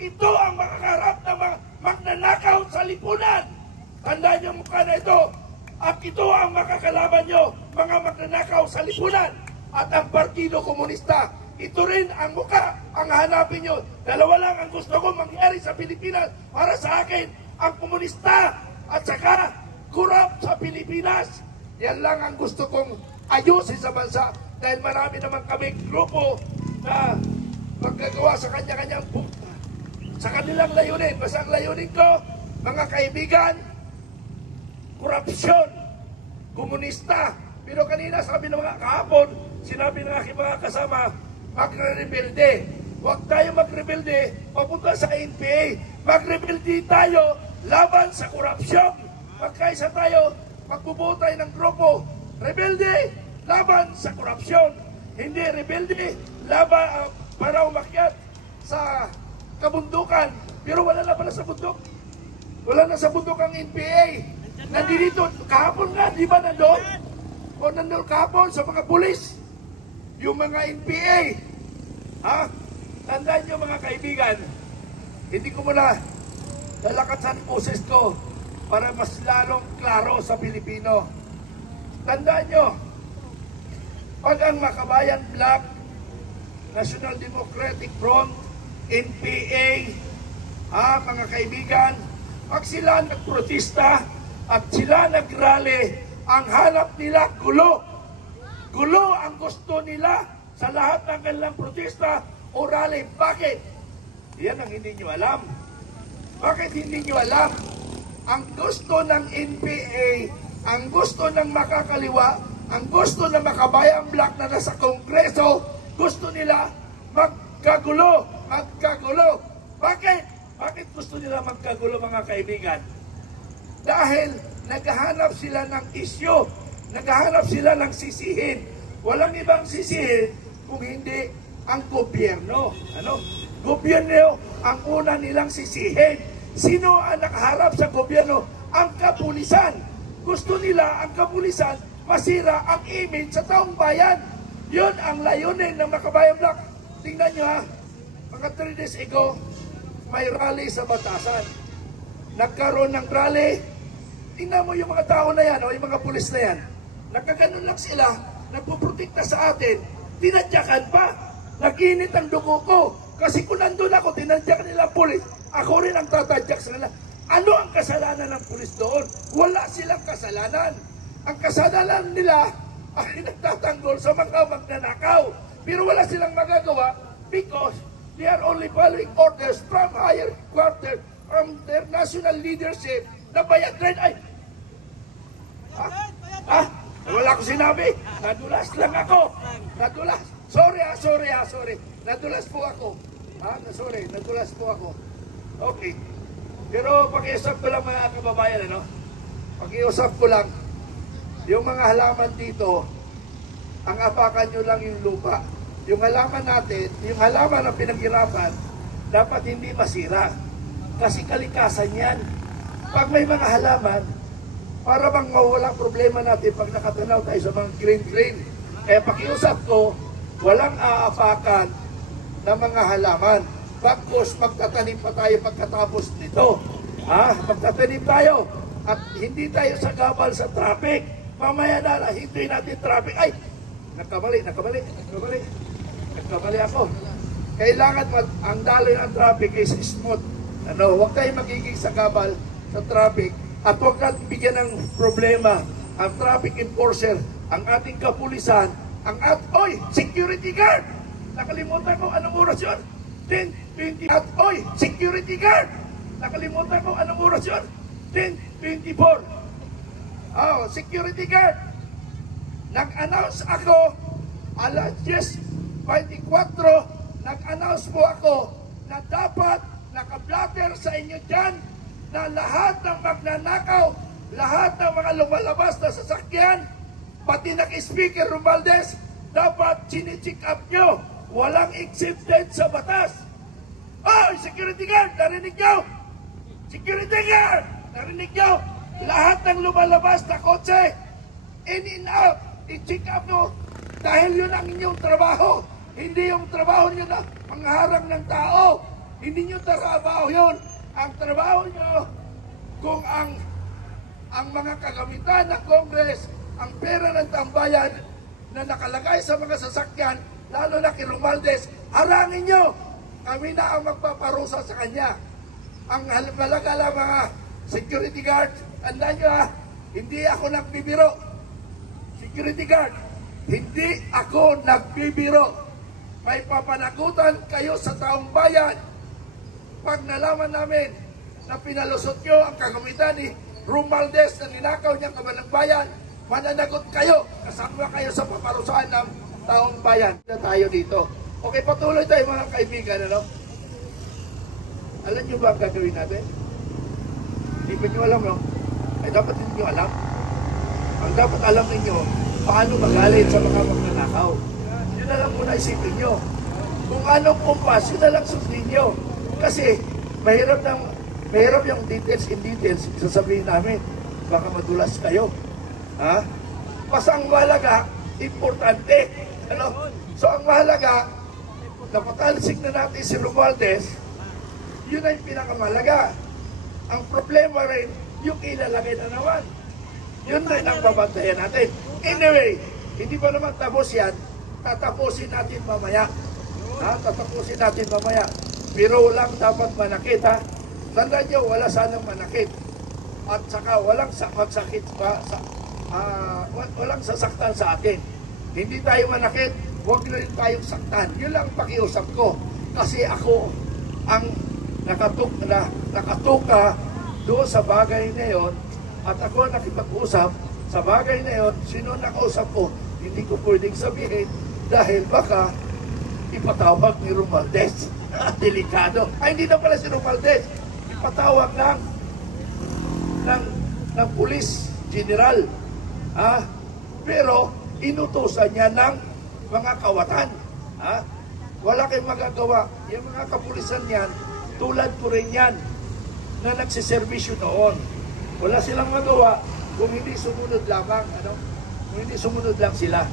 ito ang makakarap ng mga magnanakaw sa lipunan. Tandaan niyo mukha na ito. At ito ang makakalaban nyo, mga magnanakaw sa lipunan. At ang Partido Komunista, ito rin ang mukha, ang hanapin nyo. Dalawa lang ang gusto ko mangyari sa Pilipinas para sa akin, ang komunista at saka korap sa Pilipinas. Yan lang ang gusto kong ayusin sa bansa. Dahil marami naman kami grupo na maggagawa sa kanya-kanyang sa kanilang layunin. Basta ang layunin ko, mga kaibigan, korupsyon, komunista. Pero kanina sabi ng mga kahapon, sinabi ng aking mga kasama, magre-rebelde. Huwag tayo magrebelde, papunta sa NPA. Magrebelde tayo laban sa korupsyon. Magkaisa tayo, magbubuo tayo ng grupo. Rebelde, laban sa korupsyon. Hindi rebelde, laban para umakyat sa kabundukan. Pero wala na pala sa bundok. Wala na sa bundok ang NPA. Nandito, kahapon nga, di ba nandun? O nandun kahapon sa mga pulis, yung mga NPA. Ha? Tandaan nyo mga kaibigan, hindi ko muna lalakasan boses ko para mas lalong klaro sa Pilipino. Tandaan nyo, pag ang Makabayan Black, National Democratic Front, NPA, mga kaibigan, pag sila nagprotesta, at sila nagrally, ang hanap nila gulo. Gulo ang gusto nila sa lahat ng kanilang protesta o rally. Bakit? Yan ang hindi nyo alam. Bakit hindi nyo alam? Ang gusto ng NPA, ang gusto ng makakaliwa, ang gusto ng Makabayang Black na nasa Kongreso, gusto nila magkagulo. Magkagulo. Bakit? Bakit gusto nila magkagulo mga kaibigan? Dahil naghahanap sila ng isyo, naghahanap sila ng sisihin. Walang ibang sisihin kung hindi ang gobyerno. Ano? Gobyerno ang una nilang sisihin. Sino ang nakaharap sa gobyerno? Ang kapulisan. Gusto nila ang kapulisan masira ang image sa taong bayan. Yun ang layunin ng Makabayan Black. Tingnan nyo ha, mga 3 days ago, may rally sa Batasan. Nagkaroon ng rally. Tingnan mo yung mga tao na yan, o yung mga pulis na yan. Nagkaganon lang sila, nagpuprotekta sa atin. Tinadyakan pa. Nag-init ang dugo ko. Kasi kung nandun ako, tinadyak nila ang pulis. Ako rin ang tatadyak sa nila. Ano ang kasalanan ng pulis doon? Wala silang kasalanan. Ang kasalanan nila ay nagtatanggol sa mga magnanakaw. Pero wala silang magagawa because they are only following orders from higher quarters, from their national leadership na bayad rin. Ay! Wala ko sinabi. Nadulas lang ako. Nadulas. Sorry. Nadulas po ako. Sorry, nadulas po ako. Okay. Pero pakiusap ko lang mga kababayan, ano? Pakiusap ko lang. Yung mga halaman dito, ang apakan nyo lang yung lupa. Yung halaman natin, yung halaman na pinaghirapan, dapat hindi masira. Kasi kalikasan yan. Pag may mga halaman, para bang mawalang problema natin pag nakatanaw tayo sa mga green. Kaya pakiusap ko, walang aapakan ng mga halaman. Bagkus, magtatanim pa tayo pagkatapos nito. Magtatanim tayo at hindi tayo sagabal sa traffic. Mamaya na, hintuin natin traffic. Ay, nagkamali ako. Kailangan ang daloy ng traffic is smooth. Huwag tayo magiging sagabal sa traffic at huwag natin bigyan ng problema ang traffic enforcer, ang ating kapulisan, security guard! Nakalimutan ko, anong oras yun? 10:20. Security guard! Nakalimutan ko, anong oras yun? 10:24. Security guard! Nag-announce ako, alas 10:24, nag-announce po ako na dapat naka-blatter sa inyo dyan na lahat ng magnanakaw, lahat ng mga lumalabas na sasakyan, pati nag-speaker Romualdez, dapat chine-check up nyo. Walang exempted sa batas. Security guard, narinig nyo? Security guard, narinig nyo? Lahat ng lumalabas na kotse, in and out, i-check up nyo. Dahil yun ang inyong trabaho. Hindi yung trabaho nyo na mangharang ng tao. Hindi nyo trabaho yun. Ang trabaho nyo, kung ang mga kagamitan ng Congress, ang pera ng tambayan na nakalagay sa mga sasakyan, lalo na kay Romualdez, harangin nyo. Kami na ang magpaparusa sa kanya. Ang malaga lang mga security guard, tandaan nyo hindi ako nagbibiro. Security guard, hindi ako nagbibiro. May papanagutan kayo sa taong bayan. Pag nalaman namin na pinalusot nyo ang kagamitan ni Romualdez na ninakaw niyang kabanang bayan, mananagot kayo. Kasama kayo sa paparusahan ng taong bayan. Na tayo dito. Okay, patuloy tayo mga kaibigan, ano? Alam nyo ba ang gagawin natin? Hindi ba nyo alam, no? Ay dapat hindi nyo alam. Ang dapat alam ninyo, paano magalit sa mga magnanakaw. Yun na lang muna isipin nyo. Kung anong kumpas, yun na lang sundin nyo. Kasi mahirap yung details in details, sasabihin namin, baka madulas kayo. Ha? Mas ang mahalaga, importante. Ano? So ang mahalaga, napatalsik na natin si Romualdez, yun ay pinakamahalaga. Ang problema rin, yung ilalagay na naman. Yun rin ang babantayan natin. Anyway, hindi pa naman tapos yan, tatapusin natin mamaya. Ha? Tatapusin natin mamaya. Pero lang dapat manakit, ha? Tandaan nyo, wala sanang manakit. At saka walang magsakit pa, walang sasaktan sa atin. Hindi tayo manakit, huwag na rin tayong saktan. Yun lang pakiusap ko. Kasi ako ang nakatuka doon sa bagay na yun, at ako nakipag-usap sa bagay na yun. Sino nakausap ko, hindi ko pwedeng sabihin dahil baka ipatawag ni Romualdez. Delikado. Ay, hindi na pala si Romualdez. Ipatawag ng pulis general. Pero inutusan niya ng mga kawatan. Wala kayong magagawa. Yung mga kapulisan yan, tulad ko rin yan, na nagsiservisyo noon. Wala silang magawa kung hindi sumunod lamang. Kung hindi sumunod lang sila.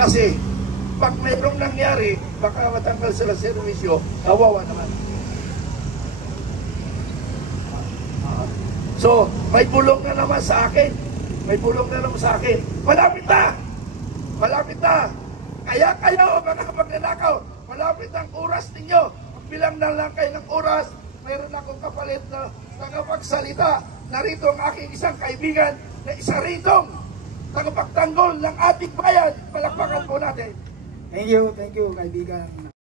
Kasi, pag mayroong nangyari, baka matanggal sila sa servisyo, kawawa naman. So, may bulong na naman sa akin. May bulong na naman sa akin. Malapit na! Malapit na! Kaya kayo, mga magnanakaw, malapit ang oras ninyo. Bilang na lang kayo ng oras, mayroon akong kapalit na tagapagsalita. Narito ang aking isang kaibigan na isa ritong tagapagtanggol ng ating bayan. Palakpakan po natin. Thank you, kaibigan.